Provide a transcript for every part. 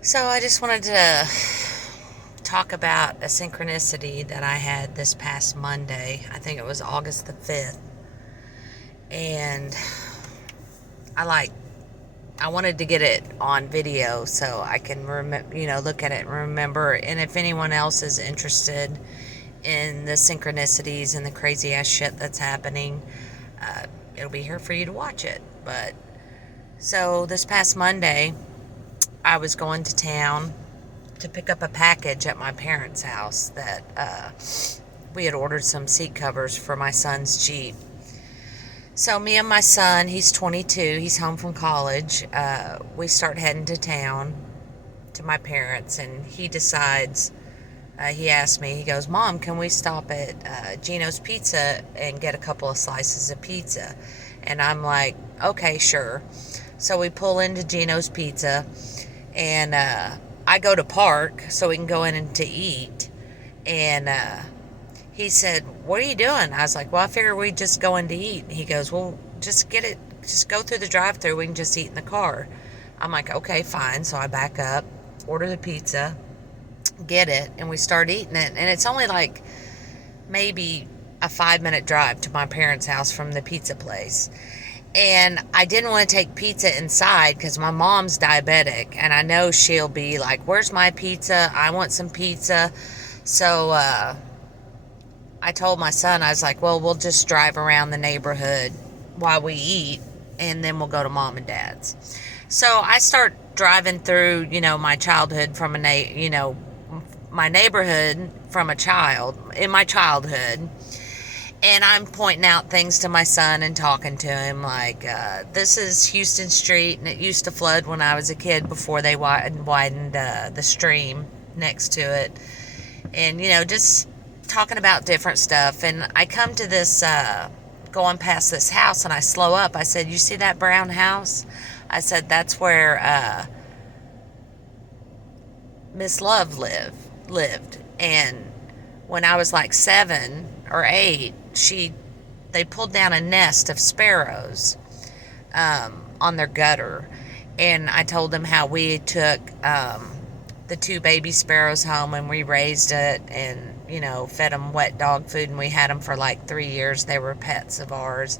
So I just wanted to talk about a synchronicity that I had this past Monday. I think it was August the 5th. And I like I wanted to get it on video so I can look at it and remember. And if anyone else is interested in the synchronicities and the crazy ass shit that's happening, uh, it'll be here for you to watch it. But so this past Monday, I was going to town to pick up a package at my parents' house that we had ordered some seat covers for my son's Jeep. So me and my son, he's 22, he's home from college. We start heading to town to my parents, and he decides. He asked me. He goes, "Mom, can we stop at Gino's Pizza and get a couple of slices of pizza?" And I'm like, "Okay, sure." So we pull into Gino's Pizza, and I go to park so we can go in and to eat. And he said, "What are you doing?" I was like, "Well, I figure we just go in to eat." And he goes, "Well, just go through the drive-through. We can just eat in the car." I'm like, "Okay, fine." So I back up, order the pizza, get it, and we start eating it. And it's only like maybe a 5-minute drive to my parents' house from the pizza place. And I didn't want to take pizza inside because my mom's diabetic, and I know she'll be like, "Where's my pizza? I want some pizza." So I told my son, I was like, "Well, we'll just drive around the neighborhood while we eat, and then we'll go to mom and dad's." So I start driving through, my childhood from my neighborhood from a child in my childhood. And I'm pointing out things to my son and talking to him like, this is Houston Street, and it used to flood when I was a kid before they widened the stream next to it. And, just talking about different stuff. And I come to this, going past this house, and I slow up. I said, "You see that brown house?" I said, "That's where Miss Love lived. And when I was like 7 or 8, they pulled down a nest of sparrows on their gutter." And I told them how we took the 2 baby sparrows home, and we raised it, and fed them wet dog food, and we had them for like 3 years. They were pets of ours.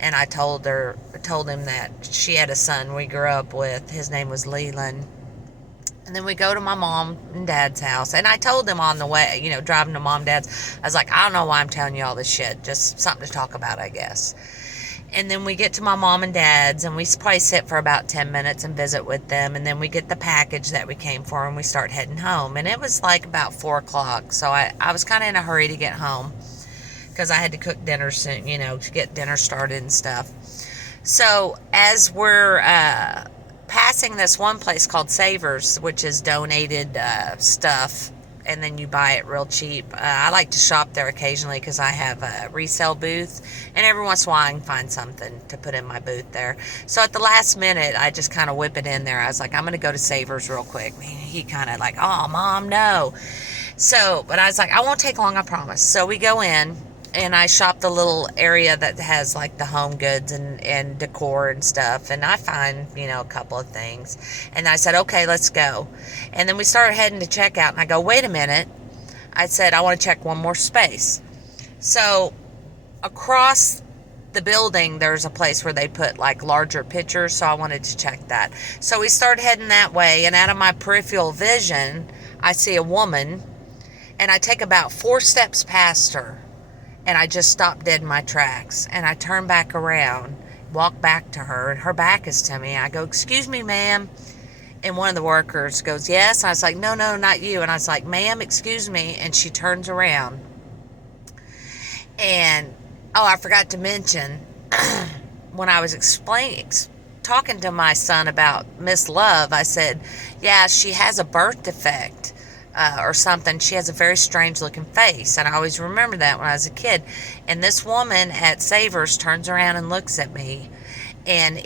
And I told him that she had a son we grew up with. His name was Leland. And then we go to my mom and dad's house. And I told them on the way, driving to mom and dad's, I was like, "I don't know why I'm telling you all this shit. Just something to talk about, I guess." And then we get to my mom and dad's, and we probably sit for about 10 minutes and visit with them. And then we get the package that we came for, and we start heading home. And it was like about 4 o'clock. So I was kind of in a hurry to get home because I had to cook dinner soon, to get dinner started and stuff. So as we're passing this one place called Savers, which is donated stuff, and then you buy it real cheap. I like to shop there occasionally because I have a resale booth, and every once in a while I can find something to put in my booth there. So at the last minute, I just kind of whip it in there. I was like, "I'm going to go to Savers real quick." He kind of like, "Oh, Mom, no." So, but I was like, "I won't take long, I promise." So we go in, and I shop the little area that has like the home goods and decor and stuff. And I find, a couple of things. And I said, "Okay, let's go." And then we started heading to checkout, and I go, "Wait a minute." I said, "I want to check one more space." So across the building, there's a place where they put like larger pictures. So I wanted to check that. So we started heading that way. And out of my peripheral vision, I see a woman, and I take about 4 steps past her. And I just stopped dead in my tracks. And I turn back around, walk back to her, and her back is to me. I go, "Excuse me, ma'am." And one of the workers goes, "Yes." And I was like, "No, no, not you." And I was like, "Ma'am, excuse me." And she turns around. And, oh, I forgot to mention, when I was talking to my son about Miss Love, I said, "Yeah, she has a birth defect." Or something. She has a very strange looking face. And I always remember that when I was a kid. And this woman at Savers turns around and looks at me. And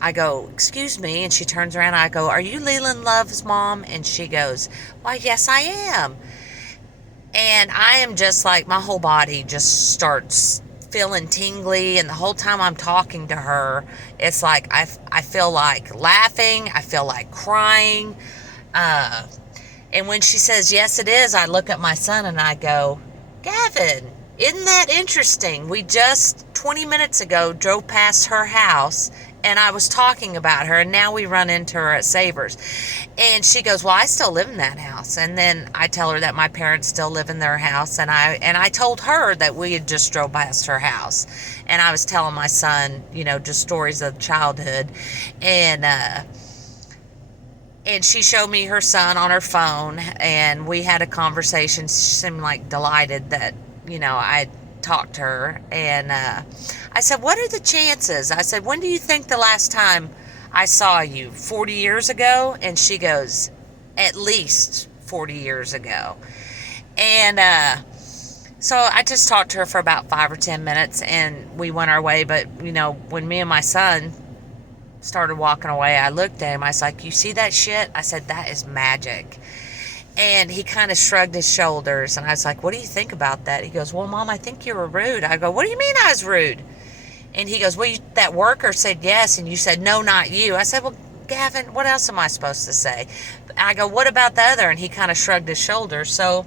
I go, "Excuse me." And she turns around, and I go, "Are you Leland Love's mom?" And she goes, "Why, yes, I am." And I am just like, my whole body just starts feeling tingly. And the whole time I'm talking to her, it's like I feel like laughing. I feel like crying. Uh, and when she says, yes, it is, I look at my son and I go, Gavin, isn't that interesting? We just 20 minutes ago drove past her house and I was talking about her, and now we run into her at Savers. And she goes, well, I still live in that house. And then I tell her that my parents still live in their house, and I told her that we had just drove past her house. And I was telling my son, just stories of childhood. And she showed me her son on her phone, and we had a conversation. She seemed like delighted that, I talked to her. And I said, what are the chances? I said, when do you think the last time I saw you? 40 years ago? And she goes, at least 40 years ago. And so I just talked to her for about 5 or 10 minutes, and we went our way. But, when me and my son started walking away, I looked at him. I was like, you see that shit? I said, that is magic. And he kind of shrugged his shoulders, and I was like, what do you think about that? He goes, well, Mom, I think you were rude. I go, what do you mean I was rude? And he goes, well, that worker said yes, and you said, no, not you. I said, well, Gavin, what else am I supposed to say? I go, what about the other? And he kind of shrugged his shoulders. So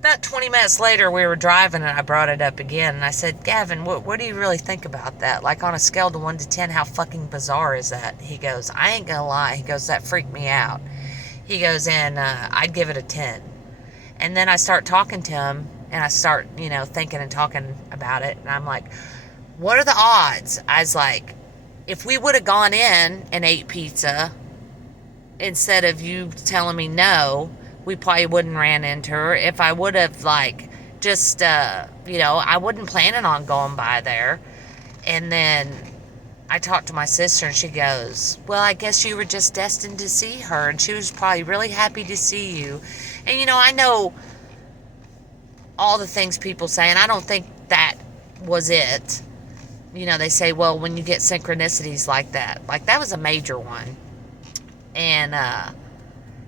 about 20 minutes later, we were driving, and I brought it up again. And I said, Gavin, what do you really think about that? Like, on a scale to 1 to 10, how fucking bizarre is that? He goes, I ain't gonna lie. He goes, that freaked me out. He goes, and I'd give it a 10. And then I start talking to him, and I start, thinking and talking about it. And I'm like, what are the odds? I was like, if we would have gone in and ate pizza, instead of you telling me no, we probably wouldn't ran into her. If I would have, just, I wasn't planning on going by there. And then I talked to my sister, and she goes, well, I guess you were just destined to see her, and she was probably really happy to see you. And, I know all the things people say, and I don't think that was it. They say, well, when you get synchronicities like that was a major one. And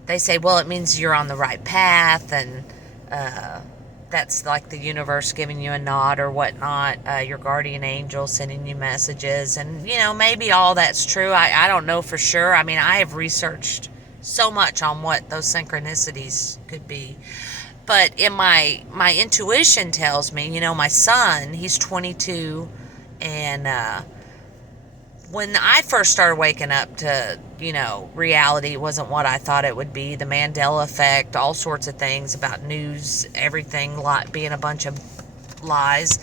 they say, well, it means you're on the right path, and that's like the universe giving you a nod or whatnot, your guardian angel sending you messages. And, maybe all that's true. I don't know for sure. I mean, I have researched so much on what those synchronicities could be. But in my intuition tells me, my son, he's 22, and when I first started waking up to, reality wasn't what I thought it would be. The Mandela effect, all sorts of things about news, everything being a bunch of lies.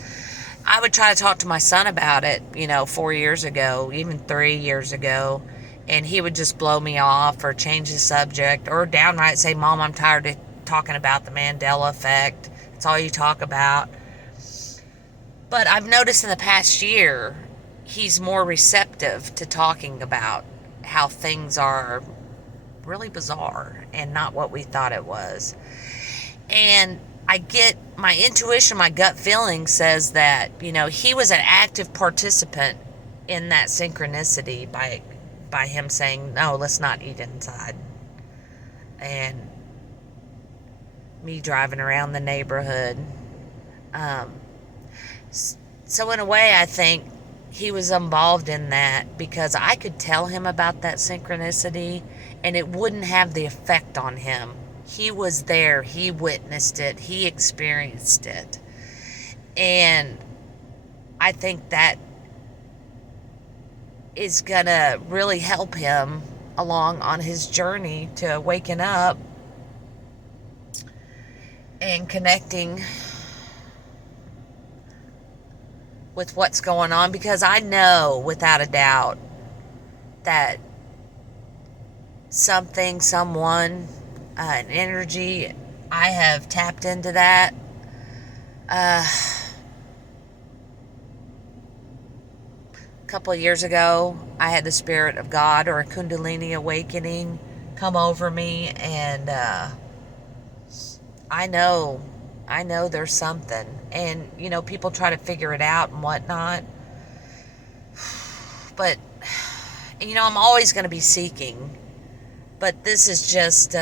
I would try to talk to my son about it, 4 years ago, even 3 years ago, and he would just blow me off or change the subject or downright say, Mom, I'm tired of talking about the Mandela effect. It's all you talk about. But I've noticed in the past year, he's more receptive to talking about how things are really bizarre and not what we thought it was. And I get my intuition, my gut feeling says that, he was an active participant in that synchronicity by him saying, no, let's not eat inside. And me driving around the neighborhood. So in a way, I think he was involved in that because I could tell him about that synchronicity and it wouldn't have the effect on him. He was there. He witnessed it. He experienced it. And I think that is going to really help him along on his journey to waking up and connecting with what's going on, because I know without a doubt that something, someone, an energy, I have tapped into that. A couple of years ago, I had the spirit of God or a Kundalini awakening come over me, and I know there's something. And, people try to figure it out and whatnot. But, I'm always going to be seeking. But this is just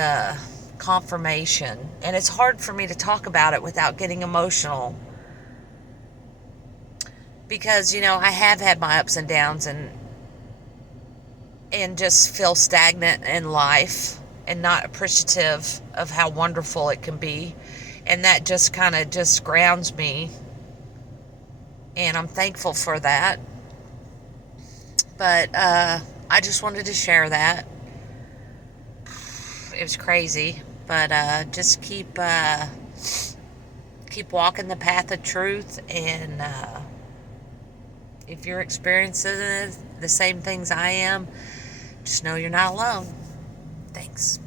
confirmation. And it's hard for me to talk about it without getting emotional. Because, I have had my ups and downs and just feel stagnant in life and not appreciative of how wonderful it can be. And that just kind of just grounds me. And I'm thankful for that. But I just wanted to share that. It was crazy. But just keep walking the path of truth. And if you're experiencing the same things I am, just know you're not alone. Thanks.